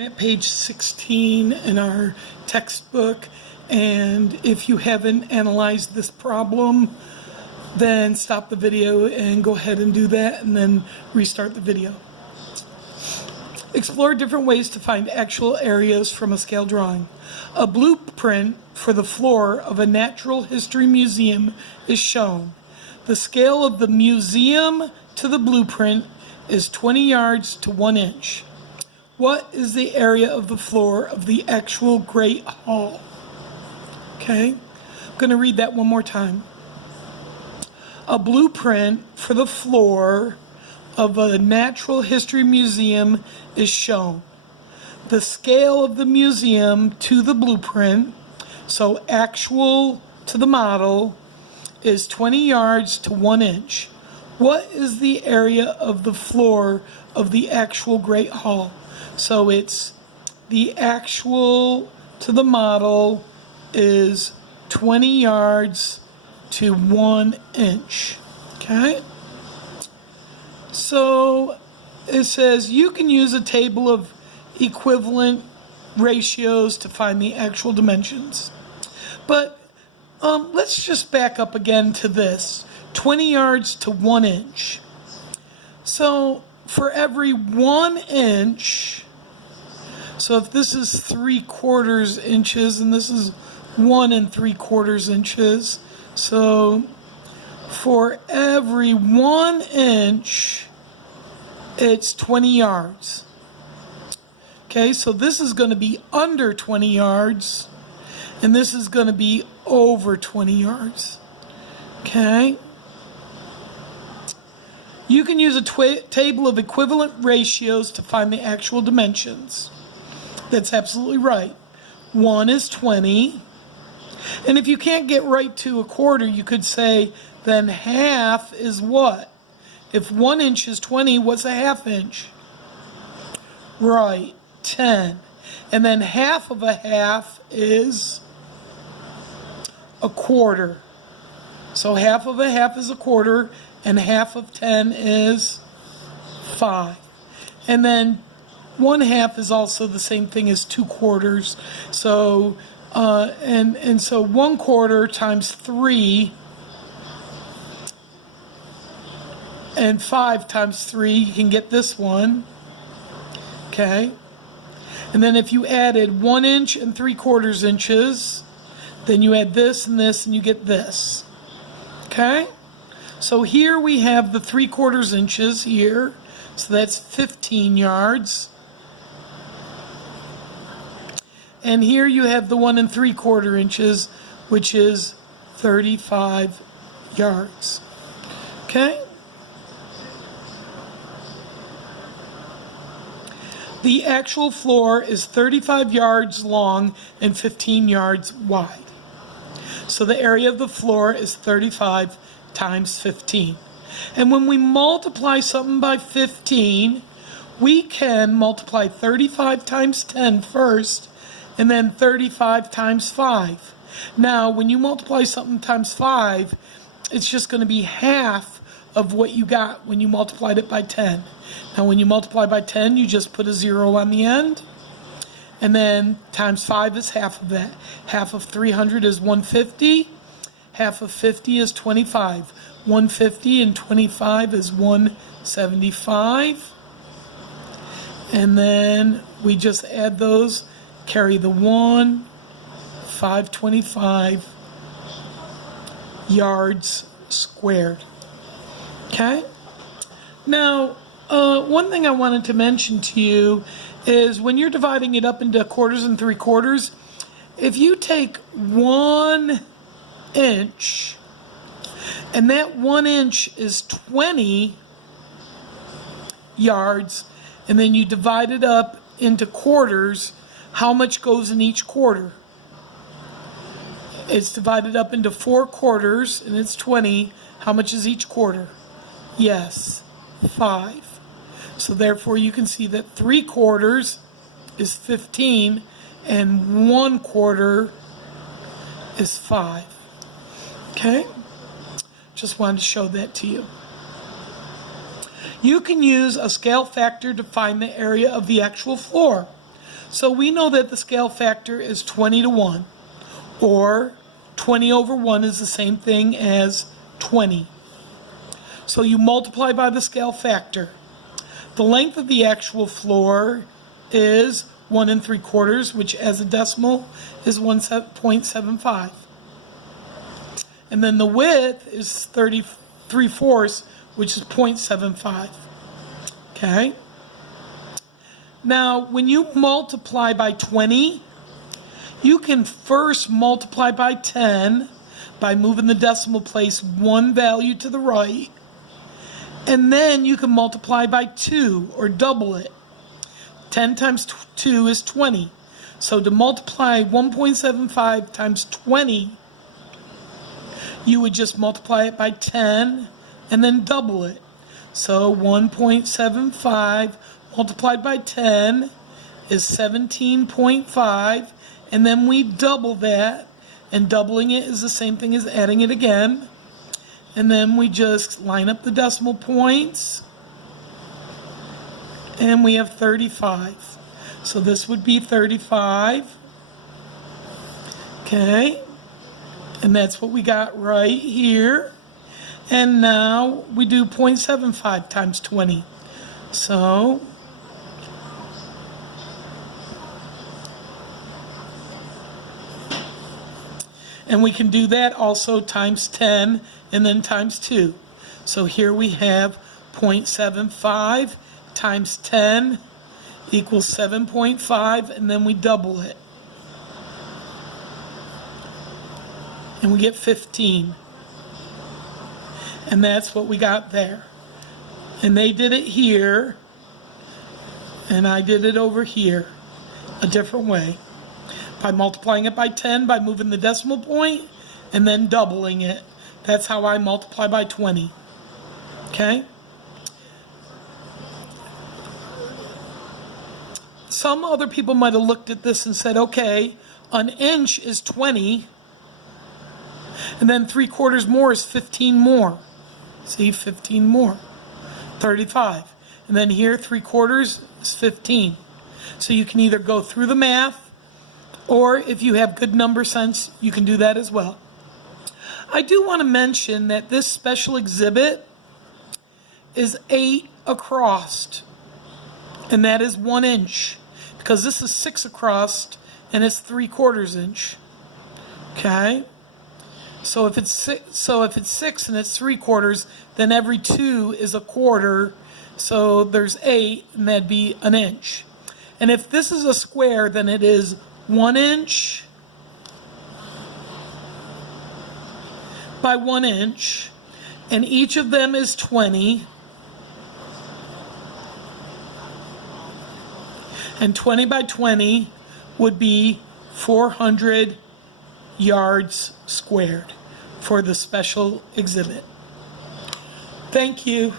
At page 16 in our textbook, and if you haven't analyzed this problem, then stop the video and go ahead and do that and then restart the video. Explore different ways to find actual areas from a scale drawing. A blueprint for the floor of a natural history museum is shown. The scale of the museum to the blueprint is 20 yards to 1 inch. What is the area of the floor of the actual Great Hall? Okay, I'm going to read that one more time. A blueprint for the floor of a natural history museum is shown. The scale of the museum to the blueprint, so actual to the model, is 20 yards to 1 inch. What is the area of the floor of the actual Great Hall? So it's the actual to the model is 20 yards to 1 inch. Okay? So it says you can use a table of equivalent ratios to find the actual dimensions. But let's just back up again to this. 20 yards to 1 inch. So for every 1 inch, so if this is 3/4 inches and this is 1 3/4 inches, so for every 1 inch, it's 20 yards. Okay, so this is going to be under 20 yards, and this is going to be over 20 yards. Okay. You can use a table of equivalent ratios to find the actual dimensions. That's absolutely right. 1 is 20. And if you can't get right to a quarter, you could say then half is what? If 1 inch is 20, what's a half inch? Right, 10. And then half of a half is a quarter. So half of a half is a quarter, and half of 10 is 5. And then 1/2 is also the same thing as 2/4. So so 1/4 times 3 and 5 times 3, you can get this one. Okay. And then if you added 1 inch and 3/4 inches, then you add this and this and you get this. Okay. So here we have the 3/4 inches here. So that's 15 yards. And here you have the 1 3/4 inches, which is 35 yards. Okay? The actual floor is 35 yards long and 15 yards wide. So the area of the floor is 35 times 15. And when we multiply something by 15, we can multiply 35 times 10 first, and then 35 times 5. Now, when you multiply something times 5, it's just going to be half of what you got when you multiplied it by 10. Now, when you multiply by 10, you just put a 0 on the end, and then times 5 is half of that. Half of 300 is 150. Half of 50 is 25. 150 and 25 is 175. And then we just add those, carry the 1, 525 yards squared. Okay? Now, one thing I wanted to mention to you is when you're dividing it up into quarters and 3/4, if you take 1 inch, and that 1 inch is 20 yards, and then you divide it up into quarters, how much goes in each quarter? It's divided up into 4 quarters, and it's 20. How much is each quarter? Yes, 5. So therefore you can see that 3/4 is 15, and 1/4 is 5. Okay? Just wanted to show that to you. You can use a scale factor to find the area of the actual floor. So we know that the scale factor is 20 to 1, or 20 over 1 is the same thing as 20. So you multiply by the scale factor. The length of the actual floor is 1 3/4, which as a decimal is 1.75. And then the width is 33/4, which is 0.75. Okay? Now, when you multiply by 20, you can first multiply by 10 by moving the decimal place one value to the right, and then you can multiply by 2 or double it. 10 times 2 is 20. So to multiply 1.75 times 20, you would just multiply it by 10 and then double it. So 1.75 multiplied by 10 is 17.5, and then we double that, and doubling it is the same thing as adding it again. And then we just line up the decimal points, and we have 35. So this would be 35. Okay, and that's what we got right here. And now we do 0.75 times 20. So and we can do that also times 10 and then times 2. So here we have 0.75 times 10 equals 7.5, and then we double it. And we get 15. And that's what we got there. And they did it here, and I did it over here a different way. By multiplying it by 10, by moving the decimal point, and then doubling it. That's how I multiply by 20. Okay? Some other people might have looked at this and said, okay, an inch is 20, and then 3/4 more is 15 more. See, 15 more. 35. And then here, 3/4 is 15. So you can either go through the math, or if you have good number sense, you can do that as well. I do want to mention that this special exhibit is 8 across, and that is 1 inch, because this is 6 across and it's 3/4 inch. Okay, so if it's 6 and it's 3/4, then every 2 is 1/4. So there's 8, and that'd be an inch. And if this is a square, then it is 1 inch by 1 inch, and each of them is 20. And 20 by 20 would be 400 yards squared for the special exhibit. Thank you.